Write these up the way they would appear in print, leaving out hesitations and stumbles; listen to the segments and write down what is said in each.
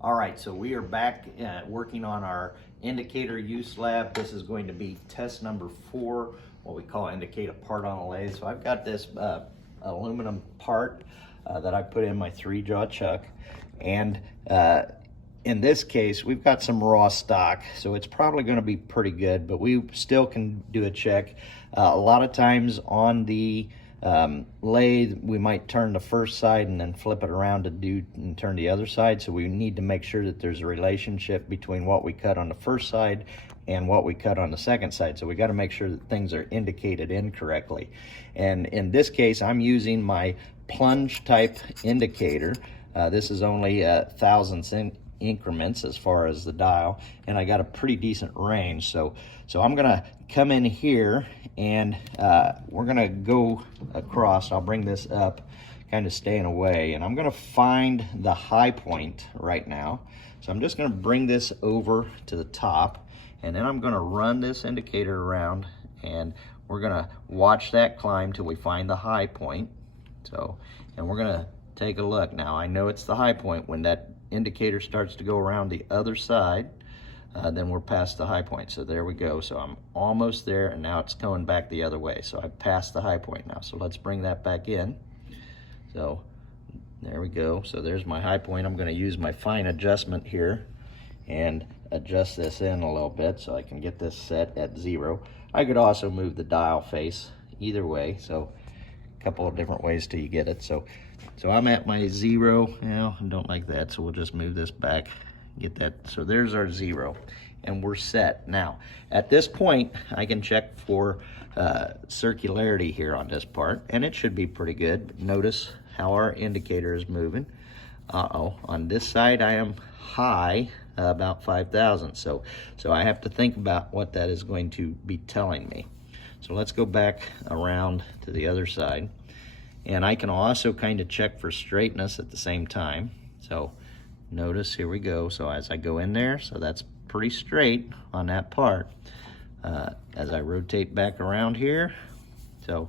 All right, so we are back working on our indicator use lab. This is going to be test number 4, what we call indicate a part on a lathe. So I've got this aluminum part that I put in my 3-jaw chuck, and in this case we've got some raw stock, so it's probably going to be pretty good, but we still can do a check. A lot of times on the lathe we might turn the first side and then flip it around and turn the other side, so we need to make sure that there's a relationship between what we cut on the first side and what we cut on the second side. So we got to make sure that things are indicated incorrectly, and in this case I'm using my plunge type indicator. This is only thousandths increments as far as the dial, and I got a pretty decent range. So I'm gonna come in here and we're gonna go across. I'll bring this up, kind of staying away, and I'm gonna find the high point right now. So I'm just gonna bring this over to the top, and then I'm gonna run this indicator around, and we're gonna watch that climb till we find the high point. And we're gonna take a look. Now I know it's the high point. When that indicator starts to go around the other side, then we're past the high point. So there we go. So I'm almost there, and now it's going back the other way. So I've passed the high point now. So let's bring that back in. So there we go. So there's my high point. I'm going to use my fine adjustment here and adjust this in a little bit so I can get this set at 0. I could also move the dial face either way. So a couple of different ways till you get it. So I'm at my 0 now. I don't like that, so we'll just move this back, get that. So there's our 0, and we're set. Now at this point I can check for circularity here on this part, and it should be pretty good. Notice how our indicator is moving. On this side I am high about 5 thousandths, so I have to think about what that is going to be telling me. So let's go back around to the other side, and I can also kind of check for straightness at the same time. So notice, here we go. So as I go in there, so that's pretty straight on that part. As I rotate back around here, so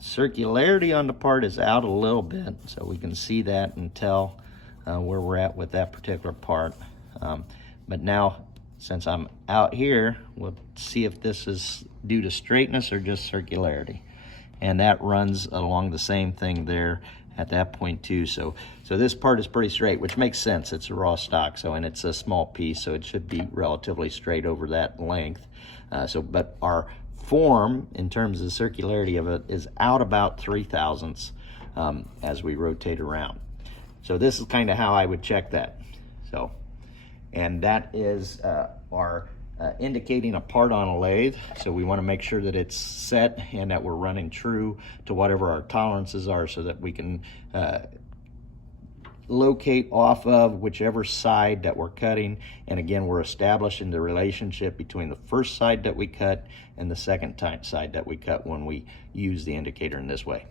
circularity on the part is out a little bit, so we can see that and tell where we're at with that particular part. But now, since I'm out here, we'll see if this is due to straightness or just circularity. And that runs along the same thing there at that point too. So this part is pretty straight, which makes sense. It's a raw stock, and it's a small piece, so it should be relatively straight over that length. But our form, in terms of the circularity of it, is out about 3 thousandths as we rotate around. So this is kind of how I would check that. And that is our indicating a part on a lathe. So we want to make sure that it's set and that we're running true to whatever our tolerances are, so that we can locate off of whichever side that we're cutting. And again, we're establishing the relationship between the first side that we cut and the second side that we cut when we use the indicator in this way.